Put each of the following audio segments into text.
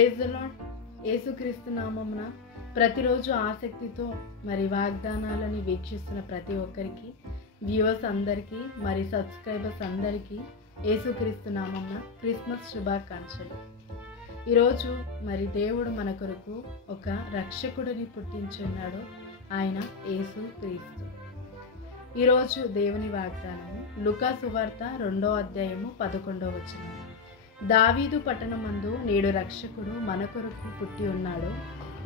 Praise the lord. యేసుక్రీస్తు నామమున ప్రతిరోజు ఆసక్తితో మరి వాగ్దానాలని వీక్షిస్తున్న ప్రతి ఒక్కరికి, వ్యూవర్స్ అందరికీ, మరి సబ్స్క్రైబర్స్ అందరికీ యేసుక్రీస్తు నామమున క్రిస్మస్ శుభాకాంక్షలు. ఈరోజు మరి దేవుడు మన కొరకు ఒక రక్షకుడిని పుట్టించున్నాడు. ఆయన యేసుక్రీస్తు. ఈరోజు దేవుని వాగ్దానము లూకా సువార్త 2వ అధ్యాయము 11వ వచనం. దావీదు పట్టణమందు నేడు రక్షకుడు మన కొరకు పుట్టి ఉన్నాడు.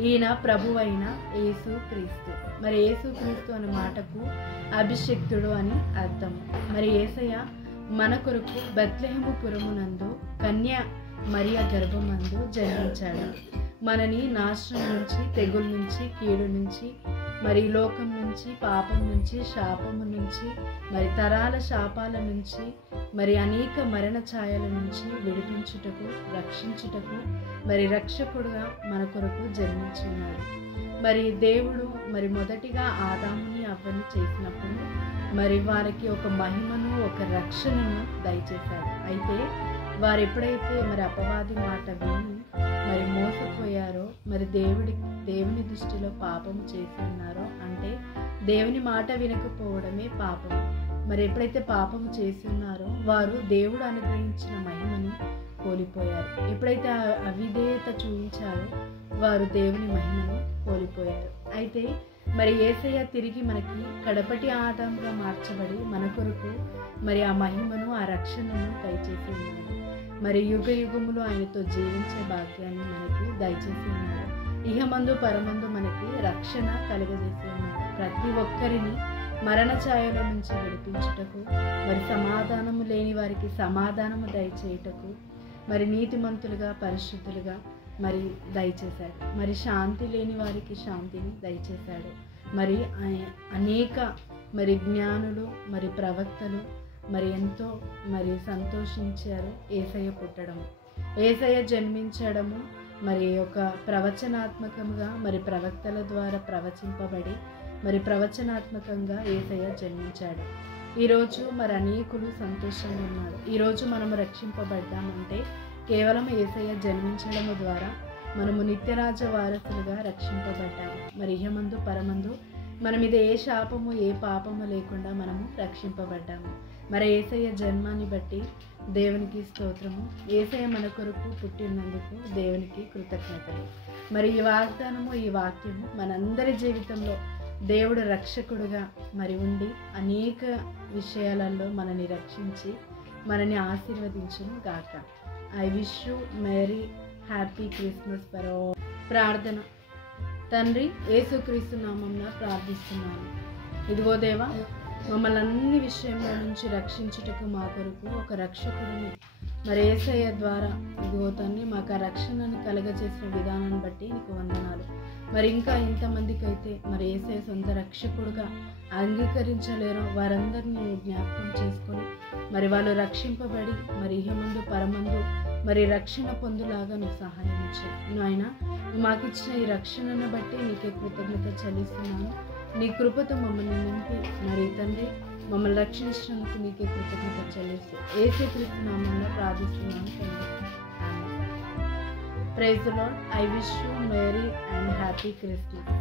ఈయన ప్రభువైన యేసుక్రీస్తు. మరి యేసుక్రీస్తు అనే మాటకు అభిషిక్తుడు అని అర్థం. మరి యేసయ్య మన కొరకు బెత్లెహేము పురమునందు కన్య మరియ గర్భమందు జన్మించాడు. మనని నాశనం నుంచి, తెగుల నుంచి, కీడు నుంచి, మరి లోకం నుంచి, పాపం నుంచి, శాపము నుంచి, మరి తరాల శాపాల నుంచి, మరి అనేక మరణ ఛాయల నుంచి విడిపించుటకు, రక్షించుటకు మరి రక్షకుడుగా మన కొరకు జన్మించున్నాడు. మరి దేవుడు మరి మొదటిగా ఆదాముని అవ్వని చేసినప్పుడు మరి వారికి ఒక మహిమను, ఒక రక్షణను దయచేశాడు. అయితే వారు ఎప్పుడైతే మరి అపవాది మాట విని మరి మోసపోయారో, మరి దేవుని దృష్టిలో పాపం చేసి ఉన్నారో, అంటే దేవుని మాట వినకపోవడమే పాపం. మరి ఎప్పుడైతే పాపం చేసి ఉన్నారో వారు దేవుడు అనుగ్రహించిన మహిమని కోల్పోయారు. ఎప్పుడైతే అవిధేయత చూపించారో వారు దేవుని మహిమను కోల్పోయారు. అయితే మరి యేసయ్య తిరిగి మనకి కడపటి ఆదాముగా మార్చబడి మన కొరకు మరి ఆ మహిమను, ఆ రక్షణను దయచేసి ఉన్నాడు. మరి యుగ యుగములు ఆయనతో జీవించే భాగ్యాన్ని మనకి దయచేసి ఉన్నాడు. ఇహమందు పరమందు మనకి రక్షణ కలుగజేసి ఉన్నాడు. ప్రతి ఒక్కరిని మరణ ఛాయల నుంచి విడిపించుటకు, మరి సమాధానము లేని వారికి సమాధానము దయచేయుటకు, మరి నీతిమంతులుగా, పరిశుద్ధులుగా మరి దయచేశాడు. మరి శాంతి లేని వారికి శాంతిని దయచేశాడు. మరి అనేక మరి జ్ఞానులు, మరి ప్రవక్తలు మరి ఎంతో మరి సంతోషించారు యేసయ్య పుట్టడము, యేసయ్య జన్మించడము. మరి ఒక ప్రవచనాత్మకంగా మరి ప్రవక్తల ద్వారా ప్రవచింపబడి మరి ప్రవచనాత్మకంగా యేసయ్య జన్మించాడు. ఈరోజు మరి అనేకులు సంతోషంగా ఉన్నారు. ఈరోజు మనము రక్షింపబడ్డామంటే కేవలం యేసయ్య జన్మించడము ద్వారా మనము నిత్యరాజ వారసులుగా రక్షింపబడ్డాము. మరి ఇహమందు పరమందు మన మీద ఏ శాపము, ఏ పాపము లేకుండా మనము రక్షింపబడ్డాము. మరి యేసయ్య జన్మాన్ని బట్టి దేవునికి స్తోత్రము. యేసయ్య మన కొరకు పుట్టినందుకు దేవునికి కృతజ్ఞతలు. మరి ఈ వాగ్దానము, ఈ వాక్యము మనందరి జీవితంలో దేవుడు రక్షకుడుగా మరి ఉండి అనేక విషయాలలో మనని రక్షించి మనని ఆశీర్వదించును గాక. I wish you merry happy Christmas for all. ప్రార్థన. తండ్రి, యేసుక్రీస్తు నామమున ప్రార్థిస్తున్నాను. ఇదిగో దేవా, మమ్మల్ని అన్ని విషయంలో నుంచి రక్షించుటకు మా కొరకు ఒక రక్షకుడిని మరి యేసయ్య ద్వారా ఇదిగో తండ్రి మాకు ఆ రక్షణని కలగజేసిన విధానాన్ని బట్టి నీకు వందనాలు. మరి ఇంకా ఇంతమందికి అయితే మరి యేసయ్య సొంత రక్షకుడుగా అంగీకరించలేరో వారందరినీ జ్ఞాపకం చేసుకొని మరి వాళ్ళు రక్షింపబడి మరి ఇహమందు పరమందు మరి రక్షణ పొందులాగా నువ్వు సహాయం ఇచ్చావు నాయన. మాకు ఇచ్చిన ఈ రక్షణను బట్టి నీకే కృతజ్ఞత చెల్లిస్తున్నాను. నీ కృపతో మమ్మల్ని నింపి మరి తండ్రి మమ్మల్ని రక్షించినందుకు నీకే కృతజ్ఞత చెల్లిస్తూ యేసుక్రీస్తు నామములో ప్రార్థిస్తున్నాను తండ్రి. Praise the Lord. I wish you merry and happy Christmas.